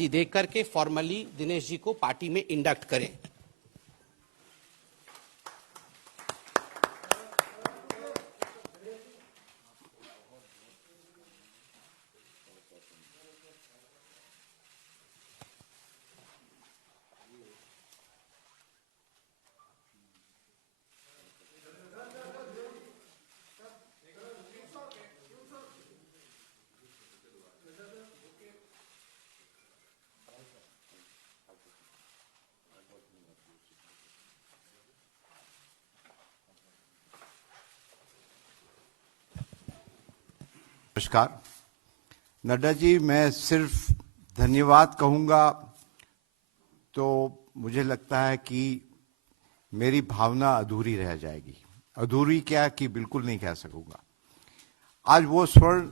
आदि दे करके फॉर्मली दिनेश जी को पार्टी में इंडक्ट करें। नमस्कार नड्डा जी, मैं सिर्फ धन्यवाद कहूँगा तो मुझे लगता है कि मेरी भावना अधूरी रह जाएगी। अधूरी क्या कि बिल्कुल नहीं कह सकूँगा। आज वो स्वर्ण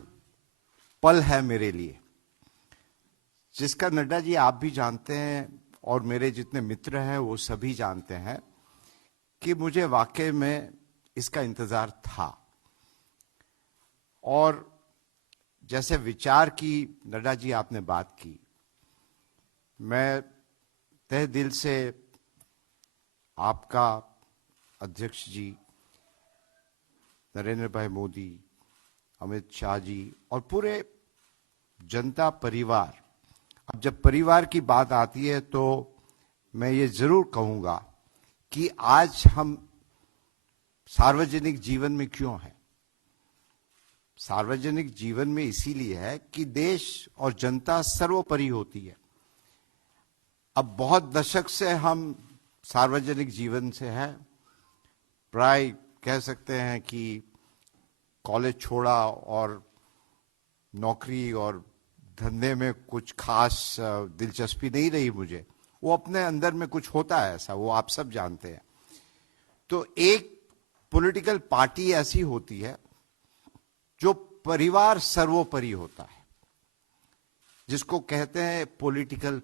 पल है मेरे लिए जिसका नड्डा जी आप भी जानते हैं और मेरे जितने मित्र हैं वो सभी जानते हैं कि मुझे वाकई में इसका इंतज़ार था। और जैसे विचार की नड्डा जी आपने बात की, मैं तहे दिल से आपका अध्यक्ष जी नरेंद्र भाई मोदी, अमित शाह जी और पूरे जनता परिवार, अब जब परिवार की बात आती है तो मैं ये जरूर कहूँगा कि आज हम सार्वजनिक जीवन में क्यों हैं। सार्वजनिक जीवन में इसीलिए है कि देश और जनता सर्वोपरि होती है। अब बहुत दशक से हम सार्वजनिक जीवन से हैं, प्राय कह सकते हैं कि कॉलेज छोड़ा और नौकरी और धंधे में कुछ खास दिलचस्पी नहीं रही मुझे। वो अपने अंदर में कुछ होता है ऐसा, वो आप सब जानते हैं। तो एक पॉलिटिकल पार्टी ऐसी होती है जो परिवार सर्वोपरि होता है, जिसको कहते हैं पॉलिटिकल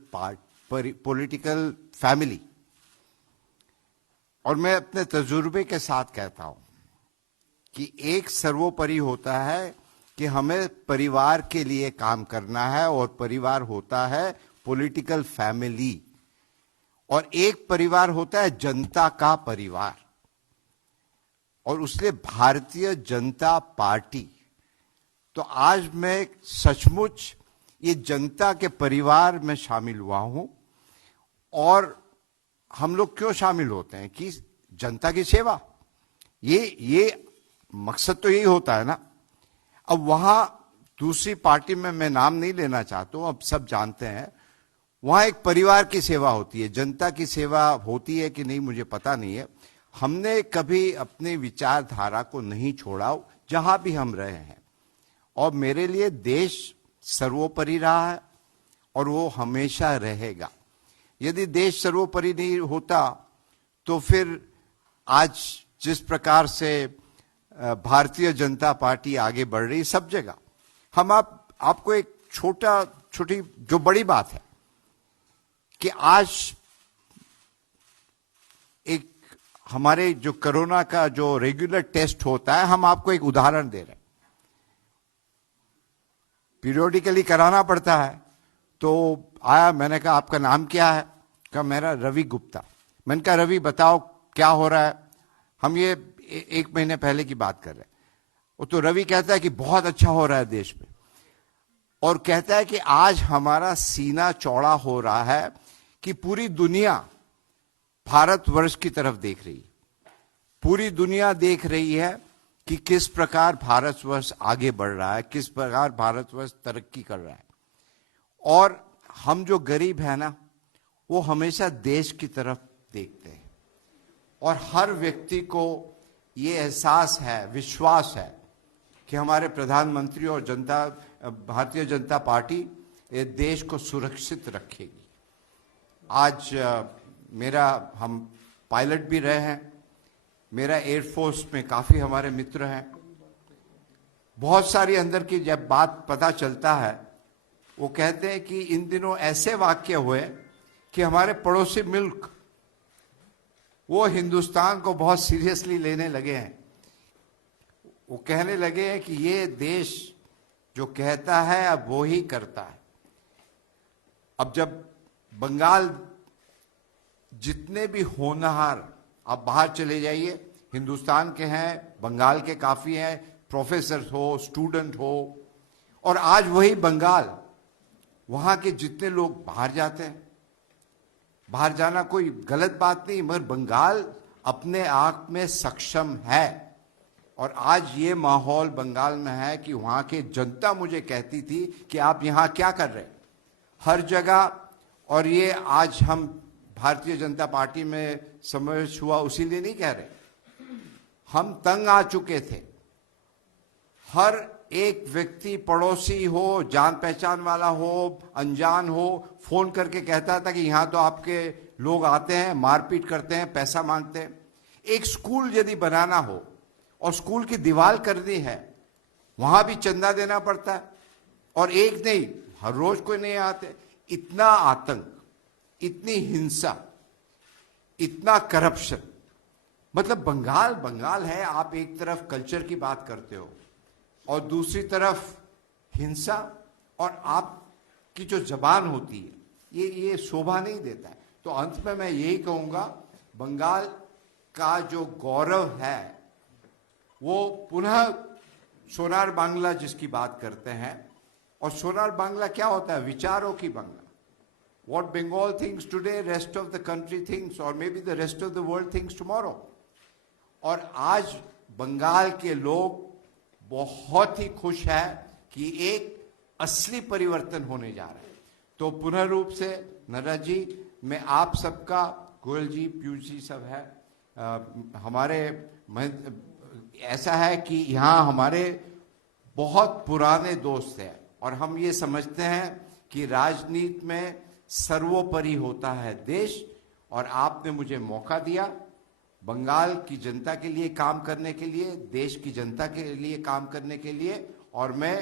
फैमिली। और मैं अपने तजुर्बे के साथ कहता हूं कि एक सर्वोपरि होता है कि हमें परिवार के लिए काम करना है और परिवार होता है पॉलिटिकल फैमिली, और एक परिवार होता है जनता का परिवार। और उसलिए भारतीय जनता पार्टी, तो आज मैं सचमुच ये जनता के परिवार में शामिल हुआ हूं। और हम लोग क्यों शामिल होते हैं कि जनता की सेवा, ये मकसद तो यही होता है ना। अब वहां दूसरी पार्टी में मैं नाम नहीं लेना चाहता हूं, अब सब जानते हैं, वहां एक परिवार की सेवा होती है। जनता की सेवा होती है कि नहीं मुझे पता नहीं है। हमने कभी अपनी विचारधारा को नहीं छोड़ा जहां भी हम रहे हैं, और मेरे लिए देश सर्वोपरि रहा है और वो हमेशा रहेगा। यदि देश सर्वोपरि नहीं होता तो फिर आज जिस प्रकार से भारतीय जनता पार्टी आगे बढ़ रही सब जगह, हम आपको एक छोटी जो बड़ी बात है कि आज एक हमारे जो कोरोना का जो रेगुलर टेस्ट होता है, हम आपको एक उदाहरण दे रहे हैं। पीरियोडिकली कराना पड़ता है, तो आया, मैंने कहा आपका नाम क्या है? कहा मेरा रवि गुप्ता। मैंने कहा रवि बताओ क्या हो रहा है। हम ये 1 महीने पहले की बात कर रहे हैं। वो तो रवि कहता है कि बहुत अच्छा हो रहा है देश में, और कहता है कि आज हमारा सीना चौड़ा हो रहा है कि पूरी दुनिया भारतवर्ष की तरफ देख रही है। पूरी दुनिया देख रही है कि किस प्रकार भारतवर्ष आगे बढ़ रहा है, किस प्रकार भारतवर्ष तरक्की कर रहा है। और हम जो गरीब है ना, वो हमेशा देश की तरफ देखते हैं। और हर व्यक्ति को ये एहसास है, विश्वास है कि हमारे प्रधानमंत्री और भारतीय जनता पार्टी ये देश को सुरक्षित रखेगी। आज हम पायलट भी रहे हैं, मेरा एयरफोर्स में काफ़ी हमारे मित्र हैं। बहुत सारी अंदर की जब बात पता चलता है, वो कहते हैं कि इन दिनों ऐसे वाक्य हुए कि हमारे पड़ोसी मुल्क वो हिंदुस्तान को बहुत सीरियसली लेने लगे हैं। वो कहने लगे हैं कि ये देश जो कहता है अब वो ही करता है। अब जब बंगाल जितने भी होनहार, आप बाहर चले जाइए, हिंदुस्तान के हैं, बंगाल के काफी हैं, प्रोफेसर हो, स्टूडेंट हो, और आज वही बंगाल, वहां के जितने लोग बाहर जाते हैं, बाहर जाना कोई गलत बात नहीं, मगर बंगाल अपने आप में सक्षम है। और आज ये माहौल बंगाल में है कि वहां की जनता मुझे कहती थी कि आप यहां क्या कर रहे हैं, हर जगह। और ये आज हम भारतीय जनता पार्टी में समावेश हुआ उसी लिए नहीं कह रहे, हम तंग आ चुके थे। हर एक व्यक्ति, पड़ोसी हो, जान पहचान वाला हो, अनजान हो, फोन करके कहता था कि यहां तो आपके लोग आते हैं, मारपीट करते हैं, पैसा मांगते हैं। एक स्कूल यदि बनाना हो और स्कूल की दीवार करनी है, वहां भी चंदा देना पड़ता है, और एक नहीं, हर रोज कोई नहीं आते। इतना आतंक, इतनी हिंसा, इतना करप्शन, मतलब बंगाल बंगाल है। आप एक तरफ कल्चर की बात करते हो और दूसरी तरफ हिंसा, और आपकी जो जबान होती है, ये शोभा नहीं देता है। तो अंत में मैं यही कहूंगा, बंगाल का जो गौरव है वो पुनः सोनार बांग्ला जिसकी बात करते हैं, और सोनार बांग्ला क्या होता है, विचारों की Bangla. What Bengal thinks today, rest of the country thinks, or maybe the rest of the world thinks tomorrow. और आज बंगाल के लोग बहुत ही खुश है कि एक असली परिवर्तन होने जा रहा है। तो पुनः रूप से नड्डा जी, मैं आप सबका, गोयल जी, पीयूष जी सब है, हमारे ऐसा है कि यहाँ हमारे बहुत पुराने दोस्त हैं, और हम ये समझते हैं कि राजनीति में सर्वोपरि होता है देश। और आपने मुझे मौका दिया बंगाल की जनता के लिए काम करने के लिए, देश की जनता के लिए काम करने के लिए, और मैं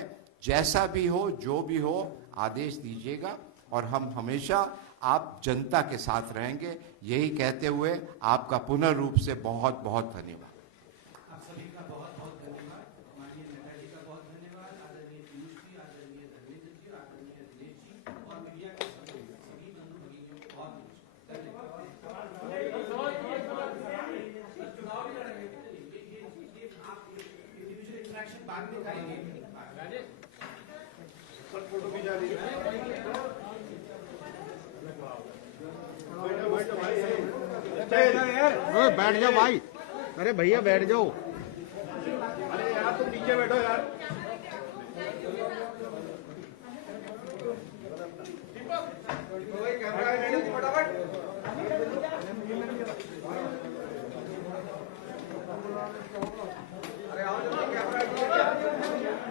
जैसा भी हो, जो भी हो, आदेश दीजिएगा, और हम हमेशा आप जनता के साथ रहेंगे। यही कहते हुए आपका पुनः रूप से बहुत बहुत धन्यवाद। ओए बैठ जाओ भाई, अरे भैया बैठ जाओ। अरे यार तुम नीचे बैठो यार। कैमरा रेडी फटाफट। अरे आओ जल्दी, कैमरा जल्दी आओ, जल्दी आओ।